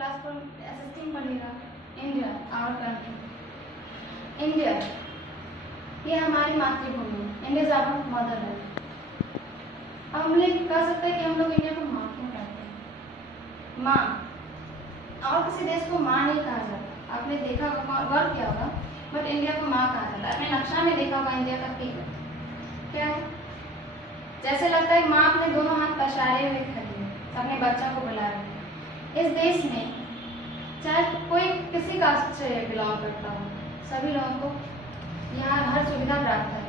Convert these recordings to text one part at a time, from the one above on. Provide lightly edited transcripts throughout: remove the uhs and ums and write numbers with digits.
Class पर SST में पढ़ेगा। इंडिया आवर कंट्री, इंडिया ये हमारी मातृभूमि है। India is our motherland. अब हम लोग कह सकते हैं कि हम लोग इंडिया को माँ क्यों कहते हैं? माँ, और किसी देश को माँ नहीं कहा जाता। आपने देखा होगा, गौर किया होगा, बट इंडिया को माँ कहा जाता है। आपने नक्शा में देखा होगा इंडिया का पीक क्या है? जैसे लगता है माँ अपने दोनों हाथ पसारे हुए खड़ी है, अपने बच्चा को बुला रही है। इस देश में चाहे कोई किसी कास्ट से बिलोंग करता हो, सभी लोगों को यहाँ हर सुविधा प्राप्त है।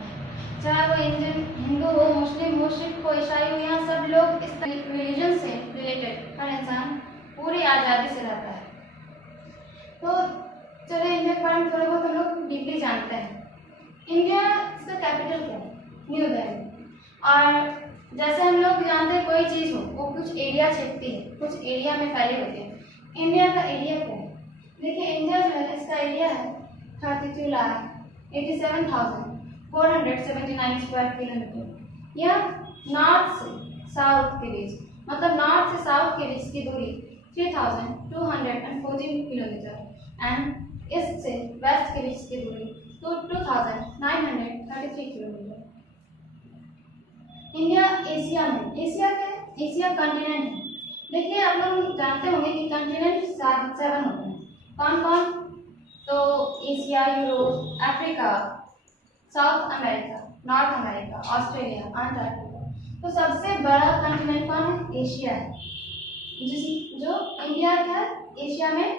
चाहे वो इंडियन हिंदू हो, मुस्लिम हो, सिख हो, ईसाई हो, यहाँ सब लोग इस रिलीजन से रिलेटेड हर इंसान पूरी आज़ादी से रहता है। तो चलिए इंडिया के बारे में थोड़ा बहुत हम लोग डीपली जानते हैं। इंडिया इसका कैपिटल क्या है? न्यू दिल्ली। और जैसे हम लोग जानते हैं कोई चीज़ हो वो कुछ एरिया छेड़ती है, कुछ एरिया में फैली होती है। इंडिया का एरिया क्या है? देखिए इंडिया जो है इसका एरिया है 32,87,479 स्क्वायर किलोमीटर। यह नॉर्थ से साउथ के बीच, मतलब नॉर्थ से साउथ के बीच की दूरी 3,214 किलोमीटर एंड ईस्ट से वेस्ट के बीच की दूरी 2,933 किलोमीटर। इंडिया एशिया में, एशिया क्या है? एशिया कॉन्टिनेंट है। देखिए आप लोग जानते होंगे कि कॉन्टिनेंट 7 होते हैं। कौन कौन? तो Asia, Europe, Africa, south America, north America, Australia, Antarctica. तो सबसे बड़ा कॉन्टिनेंट कौन है? एशिया है, जो इंडिया का है एशिया में।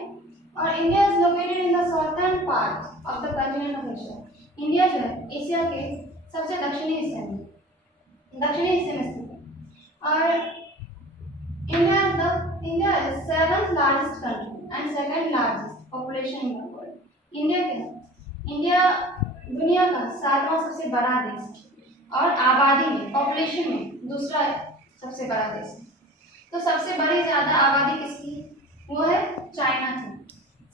और India is located in the southern part of the continent of Asia. India जो है एशिया के सबसे दक्षिणी हिस्से में स्थित है। और India is 7th largest country and 2nd largest population in the world. India दुनिया का 7वां सबसे बड़ा देश है और आबादी में, पॉपुलेशन में दूसरा सबसे बड़ा देश है। तो सबसे बड़ी ज़्यादा आबादी किसकी? वो है चाइना की।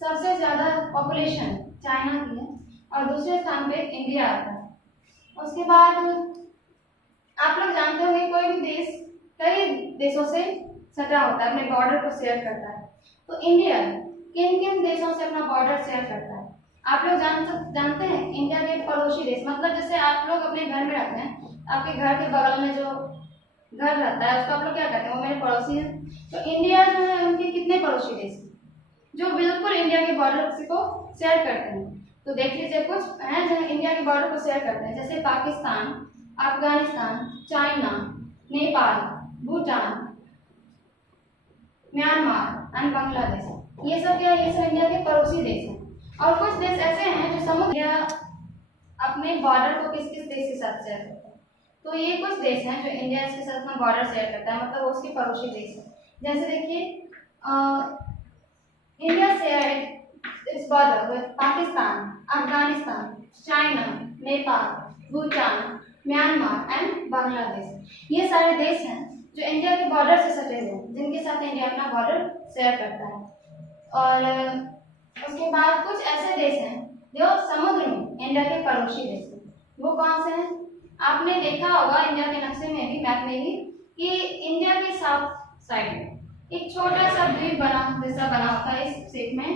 सबसे ज़्यादा पॉपुलेशन चाइना की है और दूसरे स्थान पे इंडिया आता है। उसके बाद आप लोग जानते होंगे कोई भी देश कई देशों से सटा होता है, अपने बॉर्डर को शेयर करता है। तो इंडिया किन किन देशों से अपना बॉर्डर शेयर करता है? आप लोग जानते हैं इंडिया के पड़ोसी देश, मतलब जैसे आप लोग अपने घर में रहते हैं, आपके घर के बगल में जो घर रहता है उसको आप लोग क्या कहते हैं? वो मेरे पड़ोसी है। तो इंडिया जो है उनके कितने पड़ोसी देश जो बिल्कुल इंडिया के बॉर्डर को शेयर करते हैं? तो देख लीजिए कुछ हैं जो इंडिया के बॉर्डर को शेयर करते हैं, जैसे Pakistan, Afghanistan, China, Nepal, Bhutan, Myanmar and Bangladesh. ये सब क्या है? ये सब इंडिया के पड़ोसी देश हैं। और कुछ देश ऐसे हैं जो समुद्र अपने बॉर्डर को किस किस देश के साथ शेयर करते हैं? तो ये कुछ देश हैं जो इंडिया के साथ अपना बॉर्डर शेयर करता है, मतलब उसके पड़ोसी देश है। जैसे देखिए इंडिया शेयर इस border with Pakistan, Afghanistan, China, Nepal, Bhutan, Myanmar and Bangladesh. ये सारे देश हैं जो इंडिया के बॉर्डर से सटे हुए हैं, जिनके साथ इंडिया अपना बॉर्डर शेयर करता है। और उसके बाद कुछ ऐसे देश हैं जो समुद्र में इंडिया के पड़ोसी देश हैं। वो कौन से हैं? आपने देखा होगा इंडिया के नक्शे में भी, मैप में भी, कि इंडिया के साउथ साइड में एक छोटा सा द्वीप जैसा बना होता है इस शेप में।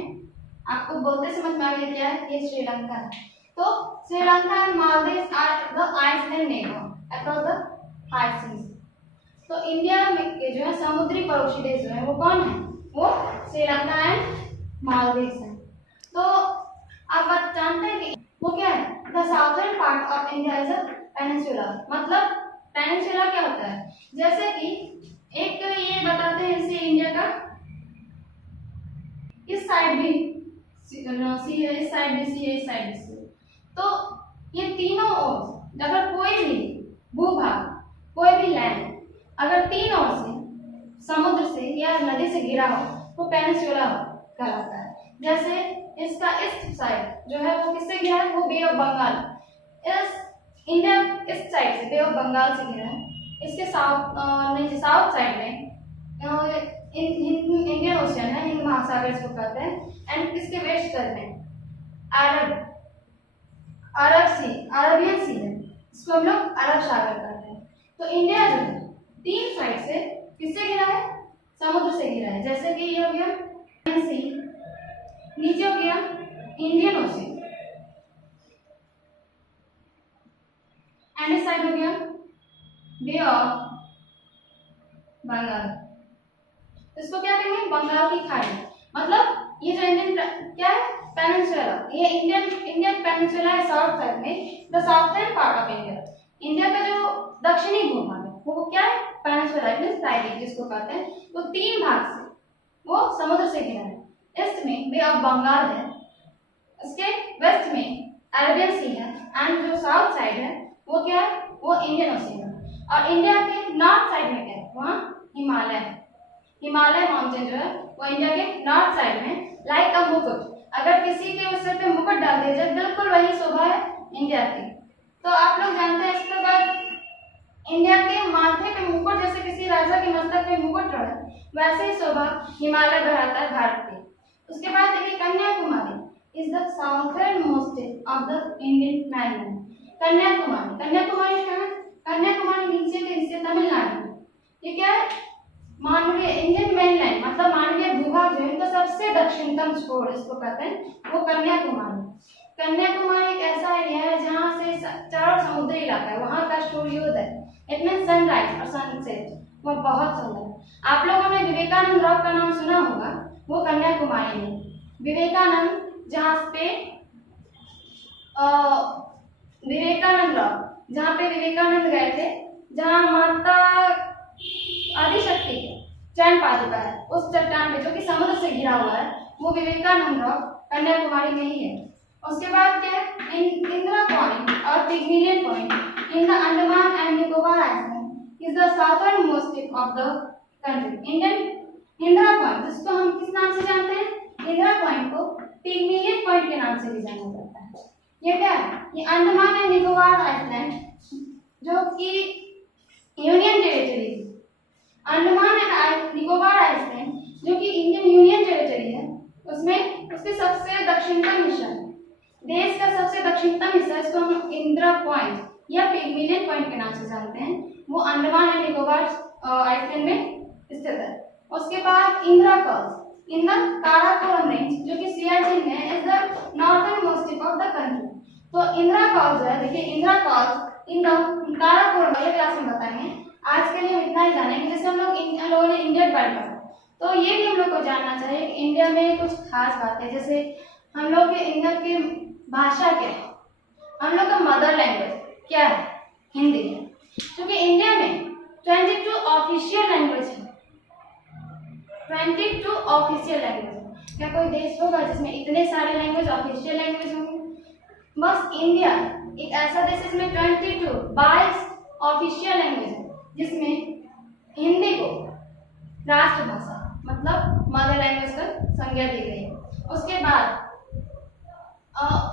आपको बोलते समझ में आ गया क्या है? ये श्रीलंका है। तो Sri Lanka and Maldives are the island neighbour across the high seas. तो इंडिया में के जो है समुद्री पड़ोसी देश जो है वो कौन है? वो श्रीलंका एंड मालदीव्स हैं। तो आप बात जानते हैं कि वो क्या है? The southern part of India is a peninsula. मतलब पेनिनसुला क्या होता है? जैसे कि एक ये बताते हैं इसे इंडिया का इस साइड भी सी है, इस साइड भी सी है, इस साइड भी सी है। तो ये तीनों ओर अगर कोई भी भूभाग, कोई भी लैंड अगर तीन ओर से समुद्र से या नदी से घिरा हो तो पेनिनसुला कहलाता है। जैसे इसका ईस्ट साइड जो है वो किससे घिरा है? वो बे ऑफ बंगाल। इंडिया इस साइड से बे ऑफ बंगाल से घिरा है। इसके साउथ साइड में इंडियन ओशियन है, हिंद महासागर इसको कहते हैं। एंड इसके वेस्ट साइड में अरबियन सी है, इसको हम लोग अरब सागर कहते हैं। तो इंडिया जो है तीन साइड से किससे घिरा है? समुद्र से घिरा है। जैसे कि ये हो गया सी, नीचे हो गया इंडियन ओशन, एंड इस साइड हो गया बे ऑफ बंगाल। इसको क्या कहेंगे? बंगाल की खाड़ी। मतलब ये जो इंडियन क्या है पेनिनसुला, ये इंडियन पेनिनसुला है साउथ साइड में, the southern part of India. India का जो दक्षिणी भूभाग है वो क्या है? पेनिनसुला, इट मींस प्राइवेट जिसको कहते हैं। वो तीन भाग से वो समुद्र से घिरा है। ईस्ट में बे ऑफ बंगाल है, उसके वेस्ट में अरेबियन सी है, एंड जो साउथ साइड है वो क्या है? वो इंडियन ओशन है। और इंडिया के नॉर्थ साइड में क्या है? वहाँ हिमालय है। हिमालय माउंटेन जो है वो इंडिया के नॉर्थ साइड में लाइक अ मुकुट। अगर किसी के सिर पे मुकुट डाल दिया जाए, बिल्कुल वही शोभा है इंडिया की। तो आप लोग जानते हैं इसके बाद इंडिया के माथे पे मुकुट, जैसे किसी राजा के मस्तक पे मुकुट रहा वैसे ही शोभा हिमालय बढ़ाता है भारत के। उसके बाद देखिए Kanyakumari is the southern most of the Indian mainland. Kanyakumari क्या है? कन्याकुमारी नीचे के हिस्से तमिलनाडु। ये क्या है? मानवीय इंडियन मेनलैंड, मतलब मानवीय भूभाग जो है तो सबसे दक्षिणतम छोर इसको कहते हैं, वो कन्याकुमारी। कन्याकुमारी एक ऐसा एरिया है जहाँ से चारों समुद्री इलाका है, वहाँ का सूर्योदय, इट मीन सनराइज और सनसेट, वो बहुत सुंदर है। आप लोगों ने विवेकानंद रॉक का नाम सुना होगा, वो कन्याकुमारी में विवेकानंद, जहाँ पे विवेकानंद रॉक, जहाँ पे विवेकानंद गए थे, जहाँ माता आदिशक्ति चैन पादुका है, उस चट्टान पे जो कि समुद्र से घिरा हुआ है, वो विवेकानंद रॉक कन्याकुमारी में ही है। उसके बाद क्या है? इंदिरा पॉइंट और Pygmalion point in the Andaman and Nicobar island is the southern most tip of the country. Indira point, जिसको हम किस नाम से जानते हैं? इंदिरा पॉइंट को पिग्मिलियन पॉइंट के नाम से भी जाना जाता है। ये क्या है? ये अंडमान एंड निकोबार आइलैंड जो कि union territory, Andaman and Nicobar island जो कि इंडियन यूनियन टेरिटरी है, उसमें उसके सबसे दक्षिणतम हिस्सा है, देश का सबसे दक्षिणतम हिस्सा, इसको हम इंदिरा पॉइंट या पिग्मिलियन पॉइंट के नाम से जानते हैं, वो अंडमान एंड निकोबार आइलैंड में स्थित है। उसके बाद Indira calls in the Karakoram range जो कि सियाचिन में is the northern most tip of the country. तो इंदिरा कॉल्स है, देखिए Indira calls in the Karakoram, अगले क्लास में बताएंगे। आज के लिए हम इतना ही जानेंगे। जैसे हम लोगों ने इंडियन वर्ल्ड पढ़ा, तो ये भी हम लोग को जानना चाहिए कि इंडिया में कुछ खास बातें, जैसे हम लोग के इंडिया की भाषा क्या है, हम लोग का मदर लैंग्वेज क्या है? हिंदी है। क्योंकि इंडिया में 22 ऑफिशियल लैंग्वेज है, 22 ऑफिशियल लैंग्वेज। क्या कोई देश होगा जिसमें इतने सारे लैंग्वेज ऑफिशियल लैंग्वेज होंगे? बस इंडिया एक ऐसा देश जिसमें 22 ऑफिशियल लैंग्वेज है, जिसमें हिंदी को राष्ट्रभाषा मतलब मदर लैंग्वेज का संज्ञा दी गई है। उसके बाद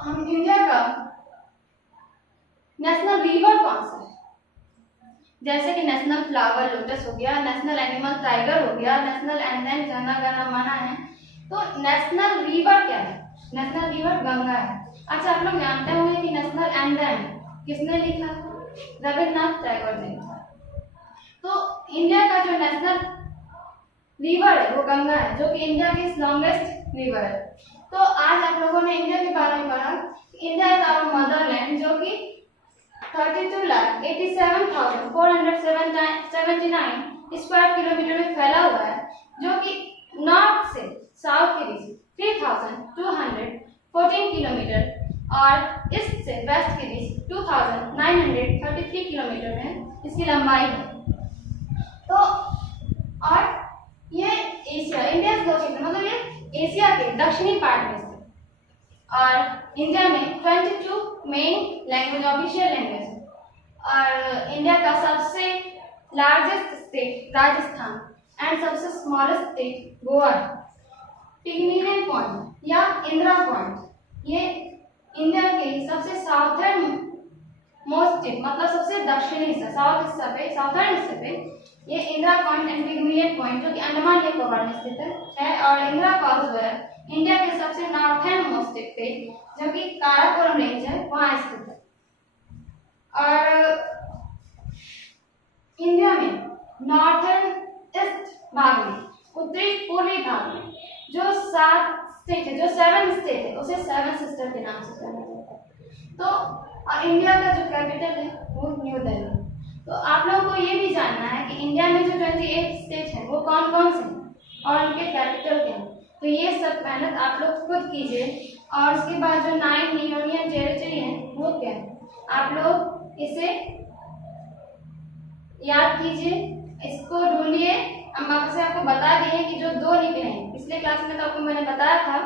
हम इंडिया का नेशनल रिवर कौन सा है? जैसे कि नेशनल फ्लावर लोटस हो गया, नेशनल एनिमल टाइगर हो गया, नेशनल एंथम जन गण मन है। तो नेशनल रिवर क्या है? नेशनल रिवर गंगा है। अच्छा, आप लोग जानते होंगे कि नेशनल एंथम किसने लिखा? रविन्द्रनाथ टैगोर ने लिखा। तो इंडिया का जो नेशनल रिवर है वो गंगा है, जो कि इंडिया की लॉन्गेस्ट रिवर है। तो आज आप लोगों ने इंडिया के बारे में पढ़ा। इंडिया इज आवर मदरलैंड, जो कि 32,87,479 स्क्वायर किलोमीटर में फैला हुआ है, जो कि नॉर्थ से साउथ के बीच 3,214 किलोमीटर और ईस्ट से वेस्ट के बीच 2,933 किलोमीटर में इसकी लंबाई है। तो और ये एशिया, इंडिया मतलब ये एशिया के दक्षिणी पार्ट में स्थित। और इंडिया में 22 मेन लैंग्वेज ऑफिशियल लैंग्वेज है। और इंडिया का सबसे लार्जेस्ट स्टेट राजस्थान एंड सबसे स्मॉलेस्ट स्टेट गोवा। पिग्मिलियन पॉइंट या इंदिरा पॉइंट ये इंडिया के सबसे साउथर्न मोस्ट टिप मतलब सबसे दक्षिणी हिस्सा, साउथर्न हिस्से पे ये इंदिरा पॉइंट एंड पिग्मिलियन पॉइंट जो कि अंडमान निकोबार में स्थित है। और इंदिरा कॉल्स जो है इंडिया के सबसे नॉर्थर्न मोस्ट टिप पे जो कि काराकोरम रेंज है वहां स्थित है। और इंडिया में नॉर्थर्न ईस्ट भाग में, उत्तरी पूर्वी भाग में जो 7 स्टेट है, जो 7 स्टेट है, उसे 7 सिस्टर के नाम से जाना जाता है। तो इंडिया का जो कैपिटल है वो न्यू दिल्ली। तो आप लोगों को ये भी जानना है कि इंडिया में जो 28 स्टेट हैं वो कौन कौन से हैं और उनके कैपिटल क्या हैं। तो ये सब मेहनत आप लोग खुद कीजिए। और उसके बाद जो 9 यूनियन टेरिटरी हैं वो क्या है, आप लोग इसे याद कीजिए, इसको ढूंढिए। हम आपसे आपको बता दिए कि जो 2 निकले हैं, पिछले क्लास में तो आपको मैंने बताया था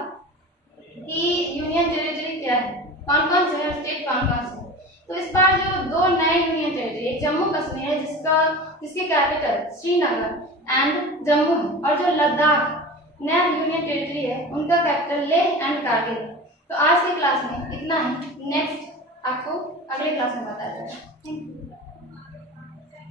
कि यूनियन टेरिटरी क्या है, कौन कौन से है, स्टेट कौन कौन से है। तो इस बार जो 2 नए यूनियन टेरिटरी, एक जम्मू कश्मीर है जिसकी कैपिटल श्रीनगर एंड जम्मू है, और जो लद्दाख नया यूनियन टेरिटरी है उनका कैपिटल लेह एंड कारगिल। तो आज की क्लास में इतना ही, नेक्स्ट आपको अगले क्लास में बताया जाएगा। Thank you.